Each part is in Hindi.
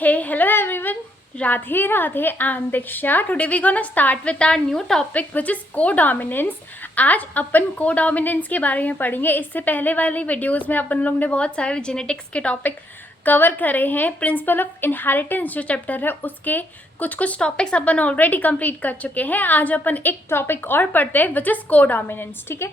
Hey, hello everyone. Radhe Radhe, I'm Diksha. Today we're gonna start with our new topic which is co-dominance. आज अपन co-dominance के बारे में पढ़ेंगे. इससे पहले वाली वीडियोस में अपन लोग ने बहुत सारे जेनेटिक्स के टॉपिक कवर करे हैं. प्रिंसिपल ऑफ इनहेरिटेंस जो चैप्टर है उसके कुछ टॉपिक्स अपन ऑलरेडी कंप्लीट कर चुके हैं. आज अपन एक टॉपिक और पढ़ते हैं विच इज़ को-डोमिनेंस. ठीक है,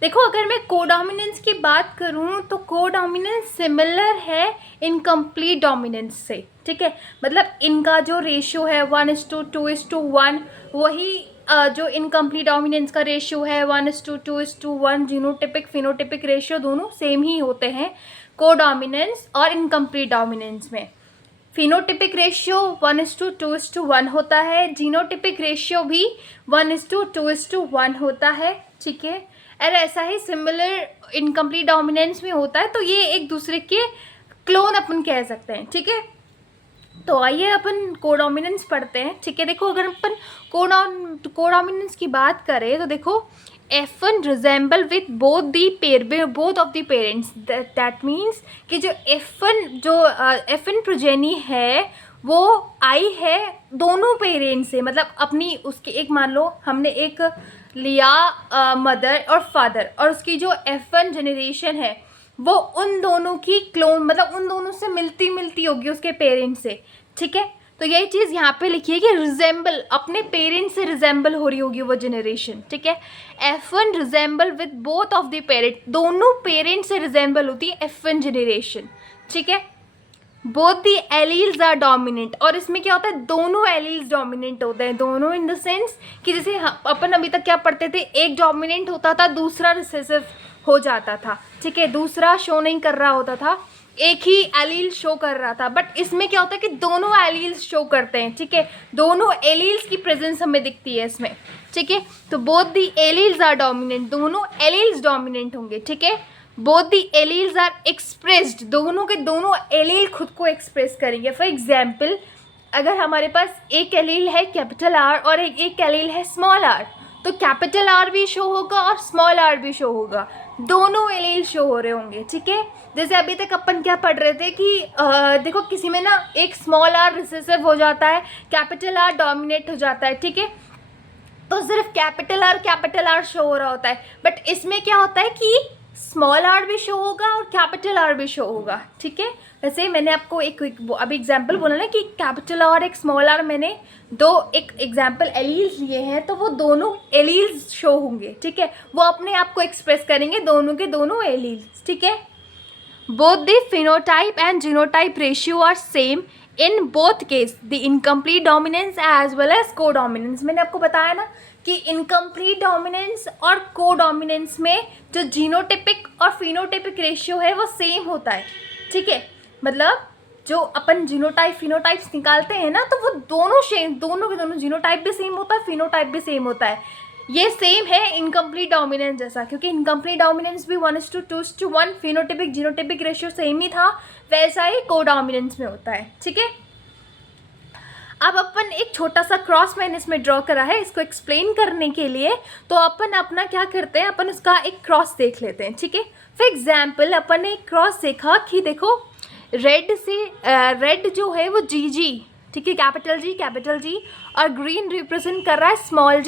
देखो अगर मैं कोडोमिनेंस की बात करूं तो कोडोमिनेंस सिमिलर है इनकम्प्लीट डोमिनेंस से. ठीक है, मतलब इनका जो रेशियो है 1:2:1 वही जो इनकम्प्लीट डोमिनेंस का रेशियो है 1:2:1. जीनोटिपिक फिनोटिपिक रेशियो दोनों सेम ही होते हैं कोडोमिनेंस और इनकम्प्लीट डोमिनेंस में. फिनोटिपिक रेशियो 1:2:1 होता है, जीनोटिपिक रेशियो भी 1:2:1 होता है. ठीक है, और ऐसा ही सिमिलर इनकम्प्लीट डोमिनेंस में होता है. तो ये एक दूसरे के क्लोन अपन कह सकते हैं. ठीक है, तो आइए अपन कोडोमिनेंस पढ़ते हैं. ठीक है, देखो अगर अपन कोडोमिनेंस की बात करें तो देखो F1 resemble with both of the parents. That means कि जो F1 प्रोजेनी है वो आई है दोनों पेरेंट्स से. मतलब अपनी उसके एक मान लो हमने एक लिया मदर और फादर, और उसकी जो F1 जनरेशन है वो उन दोनों की क्लोन, मतलब उन दोनों से मिलती होगी उसके पेरेंट्स से. ठीक है, तो यही चीज़ यहाँ पे लिखी है कि रिजेंबल, अपने पेरेंट्स से रिजेंबल हो रही होगी वो जनरेशन. ठीक है, F1 resemble with both of the parent, दोनों पेरेंट्स से रिजेंबल होती है F1 जनरेशन. ठीक है, both the alleles are dominant, और इसमें क्या होता है दोनों एलील्स डोमिनेंट होते हैं. दोनों इन द सेंस कि जैसे अपन अभी तक क्या पढ़ते थे, एक डोमिनेंट होता था दूसरा रिसेसिव हो जाता था. ठीक है, दूसरा शो नहीं कर रहा होता था, एक ही एलील शो कर रहा था. बट इसमें क्या होता है कि दोनों एलील्स शो करते हैं. ठीक है, दोनों एलील्स की प्रेजेंस हमें दिखती है इसमें. ठीक है, तो both the alleles are dominant, दोनों एलील्स डोमिनेंट होंगे. ठीक है, both the alleles are expressed, दोनों के दोनों एलील खुद को एक्सप्रेस करेंगे. फॉर एग्जाम्पल अगर हमारे पास एक एलील है कैपिटल आर और एक एलील है स्मॉल आर, तो कैपिटल आर भी शो होगा और स्मॉल आर भी शो होगा, दोनों एलील शो हो रहे होंगे. ठीक है, जैसे अभी तक अपन क्या पढ़ रहे थे कि देखो किसी में ना एक स्मॉल आर रिसेसिव हो जाता है, कैपिटल आर डोमिनेट हो जाता है. ठीक है, तो सिर्फ कैपिटल आर शो हो रहा होता है. बट इसमें क्या होता है कि स्मॉल आर भी शो होगा और कैपिटल आर भी शो होगा. ठीक है, वैसे मैंने आपको एक अभी एग्जांपल बोला ना कि कैपिटल आर एक स्मॉल आर, मैंने एक एग्जांपल एलील्स लिए हैं, तो वो दोनों एलील्स शो होंगे. ठीक है, वो अपने आप को एक्सप्रेस करेंगे दोनों के दोनों एलील्स. ठीक है, both the phenotype and genotype ratio are same in both case, the incomplete dominance as well as codominance. मैंने आपको बताया ना कि इनकम्प्लीट डोमिनेंस और को डोमिनेंस में जो जीनोटिपिक और फिनोटिपिक रेशियो है वो सेम होता है. ठीक है, मतलब जो अपन जीनोटाइप फिनोटाइप्स निकालते हैं ना, तो वो दोनों के दोनों जीनोटाइप भी सेम होता है, फिनोटाइप भी सेम होता है. ये सेम है इनकम्प्लीट डोमिनेंस जैसा, क्योंकि इनकम्प्लीट डोमिनेंस भी 1:2:1, फिनोटिपिक जीनोटिपिक रेशियो सेम ही था, वैसा ही को डोमिनेंस में होता है. ठीक है, अब अपन एक छोटा सा क्रॉस मैंने इसमें ड्रॉ करा है इसको एक्सप्लेन करने के लिए. तो अपन अपना क्या करते हैं, अपन उसका एक क्रॉस देख लेते हैं. ठीक है, फॉर एग्जाम्पल अपन ने एक क्रॉस देखा कि देखो रेड जो है वो जी. ठीक है, कैपिटल जी, और ग्रीन रिप्रेजेंट कर रहा है स्मॉल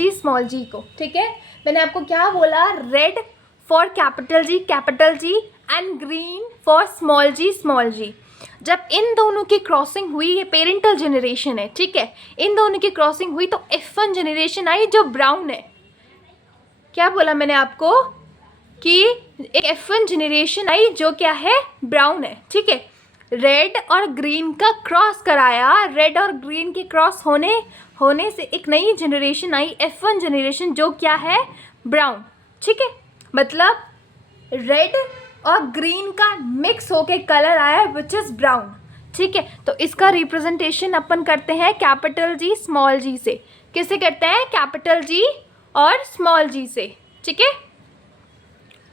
जी को. ठीक है, मैंने आपको क्या बोला, red for capital G and green for small G. जब इन दोनों की क्रॉसिंग हुई, ये पेरेंटल जनरेशन है. ठीक है, इन दोनों की क्रॉसिंग हुई तो F1 जनरेशन आई जो ब्राउन है. क्या बोला मैंने आपको कि एक F1 जनरेशन आई जो क्या है, ब्राउन है. ठीक है, रेड और ग्रीन का क्रॉस कराया, रेड और ग्रीन के क्रॉस होने से एक नई जनरेशन आई F1 जनरेशन जो क्या है, ब्राउन. ठीक है, मतलब रेड और ग्रीन का मिक्स होके कलर आया विच इज़ ब्राउन. ठीक है, तो इसका रिप्रेजेंटेशन अपन करते हैं कैपिटल जी स्मॉल जी से. किससे करते हैं, कैपिटल जी और स्मॉल जी से. ठीक है,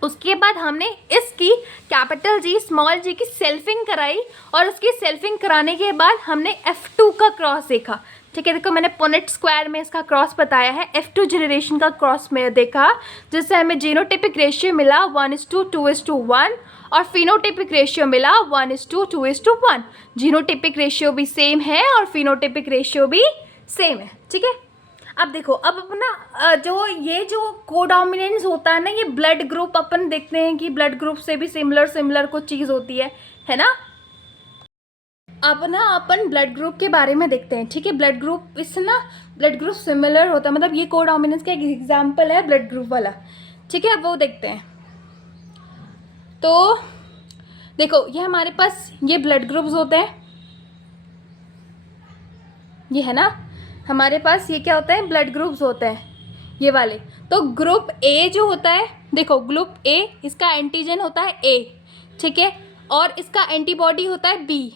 उसके बाद हमने इसकी कैपिटल जी स्मॉल जी की सेल्फिंग कराई, और उसकी सेल्फिंग कराने के बाद हमने F2 का क्रॉस देखा. ठीक है। देखो मैंने पुनेट स्क्वायर में इसका क्रॉस बताया है, F2 जनरेशन का क्रॉस में देखा, जिससे हमें जीनोटाइपिक रेशियो मिला 1:2:1 और फिनोटाइपिक रेशियो मिला 1:2:1। जीनोटाइपिक रेशियो भी सेम है और फिनोटाइपिक रेशियो भी सेम है। ठीक है। अब देखो, अब अपना जो कोडोमिनेंस होता है ना, ये ब्लड ग्रुप अपन देखते हैं कि ब्लड ग्रुप से भी सिमिलर कुछ चीज़ होती है ना। अब ना अपन ब्लड ग्रुप के बारे में देखते हैं। ठीक है। ब्लड ग्रुप इससे ना ब्लड ग्रुप सिमिलर होता है, मतलब ये कोडोमिनेंस का एक एग्जाम्पल है ब्लड ग्रुप वाला। ठीक है। अब वो देखते हैं। तो देखो, ये हमारे पास ये ब्लड ग्रुप्स होते हैं, ये है ना हमारे पास, ये क्या होता है, ब्लड ग्रुप्स होते हैं ये वाले। तो ग्रुप ए जो होता है, देखो ग्रुप ए, इसका एंटीजन होता है ए। ठीक है। और इसका एंटीबॉडी होता है बी।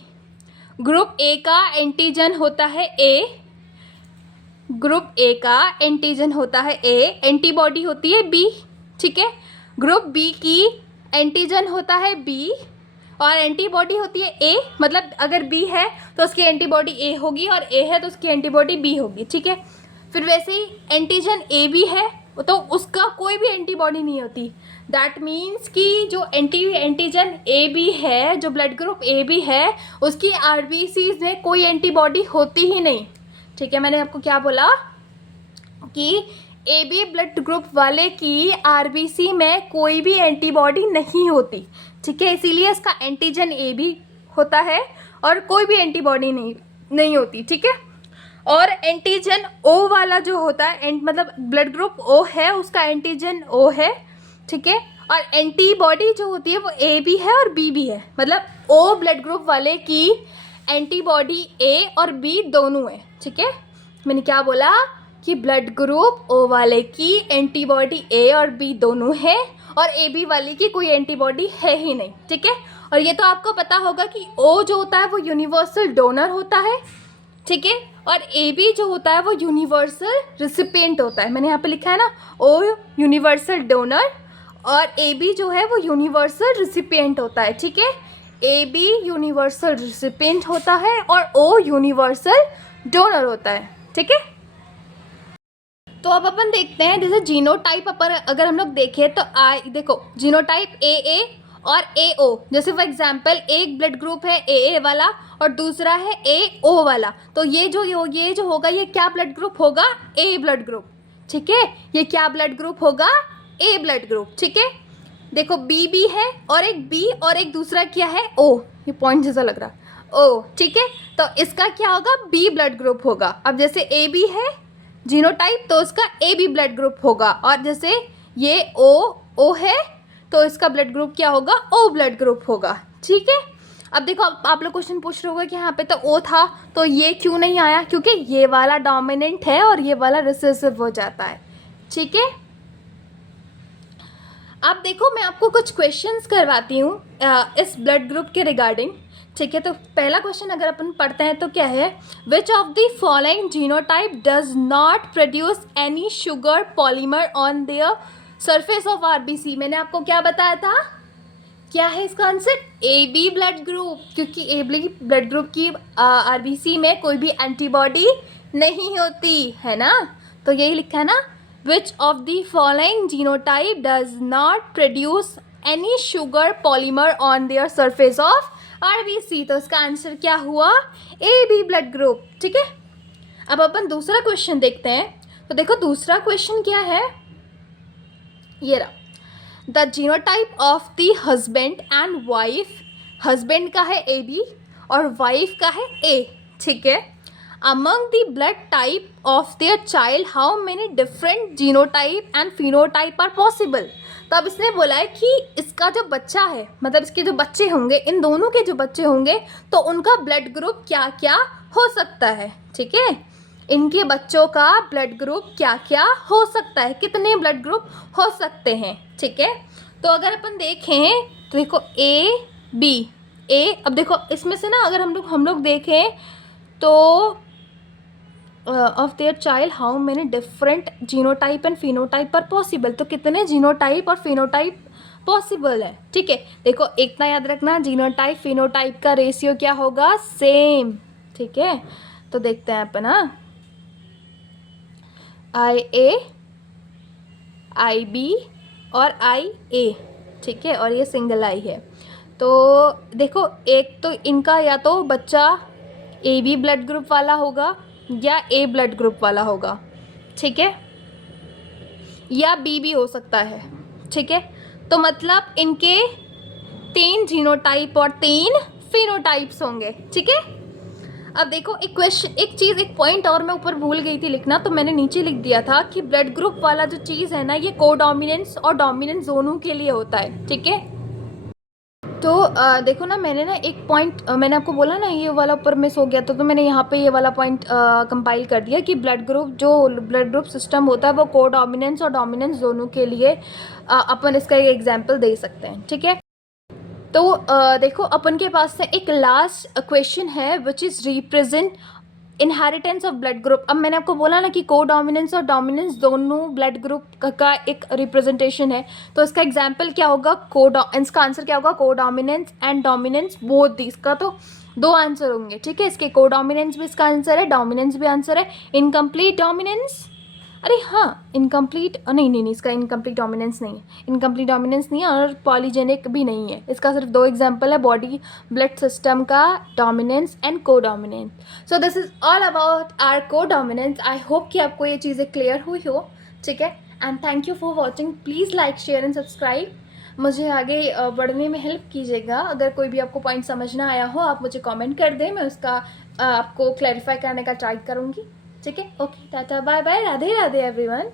ग्रुप ए का एंटीजन होता है ए, ग्रुप ए का एंटीजन होता है ए, एंटीबॉडी होती है बी। ठीक है। ग्रुप बी की एंटीजन होता है बी और एंटीबॉडी होती है ए, मतलब अगर बी है तो उसकी एंटीबॉडी ए होगी और ए है तो उसकी एंटीबॉडी बी होगी। ठीक है। फिर वैसे ही एंटीजन ए भी है तो उसका कोई भी एंटीबॉडी नहीं होती। दैट मीन्स कि जो एंटीजन ए बी है, जो ब्लड ग्रुप ए बी है, उसकी आरबीसीज में कोई एंटीबॉडी होती ही नहीं। ठीक है। मैंने आपको क्या बोला कि ए बी ब्लड ग्रुप वाले की आरबीसी में कोई भी एंटीबॉडी नहीं होती। ठीक है। इसीलिए इसका एंटीजन ए बी होता है और कोई भी एंटीबॉडी नहीं होती। ठीक है। और एंटीजन ओ वाला जो होता है, मतलब ब्लड ग्रुप ओ है, उसका एंटीजन ओ है। ठीक है। और एंटीबॉडी जो होती है वो ए भी है और बी भी है, मतलब ओ ब्लड ग्रुप वाले की एंटीबॉडी ए और बी दोनों है। ठीक है। मैंने क्या बोला कि ब्लड ग्रुप ओ वाले की एंटीबॉडी ए और बी दोनों है और ए बी वाले की कोई एंटीबॉडी है ही नहीं। ठीक है। और ये तो आपको पता होगा कि ओ जो होता है वो यूनिवर्सल डोनर होता है। ठीक है। और ए बी जो होता है वो यूनिवर्सल रिसिपिएंट होता है। मैंने यहाँ पे लिखा है ना, ओ यूनिवर्सल डोनर और ए बी जो है वो यूनिवर्सल रिसिपिएंट होता है। ठीक है। ए बी यूनिवर्सल रिसिपिएंट होता है और ओ यूनिवर्सल डोनर होता है। ठीक है। तो अब अपन देखते हैं, जैसे जीनोटाइप अपन अगर हम लोग देखें तो देखो जीनोटाइप ए और ए ओ, जैसे फॉर एग्जांपल एक ब्लड ग्रुप है ए वाला और दूसरा है ए ओ वाला, तो ये जो होगा ये क्या ब्लड ग्रुप होगा, ए ब्लड ग्रुप। ठीक है। ये क्या ब्लड ग्रुप होगा, ए ब्लड ग्रुप। ठीक है। देखो बी है और एक बी और एक दूसरा क्या है, ओ, ये पॉइंट जैसा लग रहा ओ। ठीक है। तो इसका क्या होगा, बी ब्लड ग्रुप होगा। अब जैसे ए बी है जीनोटाइप तो उसका ए बी ब्लड ग्रुप होगा, और जैसे ये ओ है तो इसका ब्लड ग्रुप क्या होगा, ओ ब्लड ग्रुप होगा। ठीक है। अब देखो आप लोग क्वेश्चन पूछ रहे होगे कि यहाँ पे तो ओ था तो ये क्यों नहीं आया, क्योंकि ये वाला डोमिनेंट है और ये वाला रिसेसिव हो जाता है। ठीक है। अब देखो मैं आपको कुछ क्वेश्चंस करवाती हूँ इस ब्लड ग्रुप के रिगार्डिंग। ठीक है। तो पहला क्वेश्चन अगर अपन पढ़ते हैं तो क्या है, which of the following genotype does not produce any sugar polymer on their surface of RBC. मैंने आपको क्या बताया था, क्या है इसका answer, A B blood group, क्योंकि ए बी ब्लड ग्रुप की आरबीसी में कोई भी एंटीबॉडी नहीं होती है ना। तो यही लिखा है ना, विच of the following genotype does not produce any sugar polymer on their surface of RBC. तो इसका आंसर क्या हुआ, ए बी ब्लड ग्रुप। ठीक है। अब अपन दूसरा क्वेश्चन देखते हैं। तो देखो दूसरा क्वेश्चन क्या है, ये रहा, the genotype of the husband and wife, husband का है ए बी और वाइफ का है ए। ठीक है। Among the blood type of their child how many different genotype and phenotype are possible. तो अब इसने बोला है कि इसका जो बच्चा है, मतलब इसके जो बच्चे होंगे, इन दोनों के जो बच्चे होंगे तो उनका ब्लड ग्रुप क्या क्या हो सकता है। ठीक है। इनके बच्चों का ब्लड ग्रुप क्या क्या हो सकता है, कितने ब्लड ग्रुप हो सकते हैं। ठीक है। तो अगर अपन देखें तो देखो ए बी ए, अब देखो इसमें से ना अगर हम लोग देखें तो of their child how many different genotype and phenotype are possible, तो कितने जीनोटाइप और फिनोटाइप पॉसिबल है। ठीक है। देखो इतना याद रखना, जीनोटाइप फिनोटाइप का रेशियो क्या होगा, सेम। ठीक है। तो देखते हैं अपन, हाँ IA, IB और IA, ठीक है, और ये सिंगल आई है। तो देखो, एक तो इनका या तो बच्चा AB ब्लड ग्रुप वाला होगा या A ब्लड ग्रुप वाला होगा, ठीक है, या B भी हो सकता है, ठीक है। तो मतलब इनके 3 जीनोटाइप और 3 फिनोटाइप्स होंगे, ठीक है। अब देखो, एक क्वेश्चन, एक चीज़, एक पॉइंट और मैं ऊपर भूल गई थी लिखना, तो मैंने नीचे लिख दिया था कि ब्लड ग्रुप वाला जो चीज़ है ना, ये कोडोमिनेंस और डोमिनेंस दोनों के लिए होता है, ठीक है। तो देखो ना, मैंने ना एक पॉइंट, मैंने आपको बोला ना ये वाला ऊपर मिस हो गया, तो मैंने यहाँ पे ये वाला पॉइंट कंपाइल कर दिया कि ब्लड ग्रुप, जो ब्लड ग्रुप सिस्टम होता है वो कोडोमिनेंस और डोमिनेंस दोनों के लिए अपन इसका एक एग्जांपल दे सकते हैं, ठीक है। तो देखो, अपन के पास से एक लास्ट क्वेश्चन है which is represent inheritance of blood group. अब मैंने आपको बोला ना कि कोडोमिनेंस और डोमिनेंस दोनों ब्लड ग्रुप का एक रिप्रेजेंटेशन है, तो इसका एग्जांपल क्या होगा, इसका आंसर क्या होगा, codominance and dominance both this का। तो दो आंसर होंगे, ठीक है, इसके कोडोमिनेंस भी इसका आंसर है, डोमिनेंस भी आंसर है। इनकम्प्लीट डोमिनेंस, अरे हाँ, इनकम्प्लीट नहीं, इसका इनकम्प्लीट डोमिनेंस नहीं है, इनकम्प्लीट डोमिनेंस नहीं है और पॉलीजेनिक भी नहीं है। इसका सिर्फ दो एग्जांपल है, बॉडी ब्लड सिस्टम का dominance and codominance. So this is all about our codominance. I hope कि आपको ये चीज़ें क्लियर हुई हो, ठीक है। And thank you for watching. Please like, share and subscribe. मुझे आगे बढ़ने में हेल्प कीजिएगा। अगर कोई भी आपको पॉइंट समझ ना आया हो, आप मुझे कमेंट कर दें, मैं उसका आपको क्लैरिफाई करने का ट्राई करूँगी, ठीक है। Okay, tata, bye bye, Radhe Radhe everyone.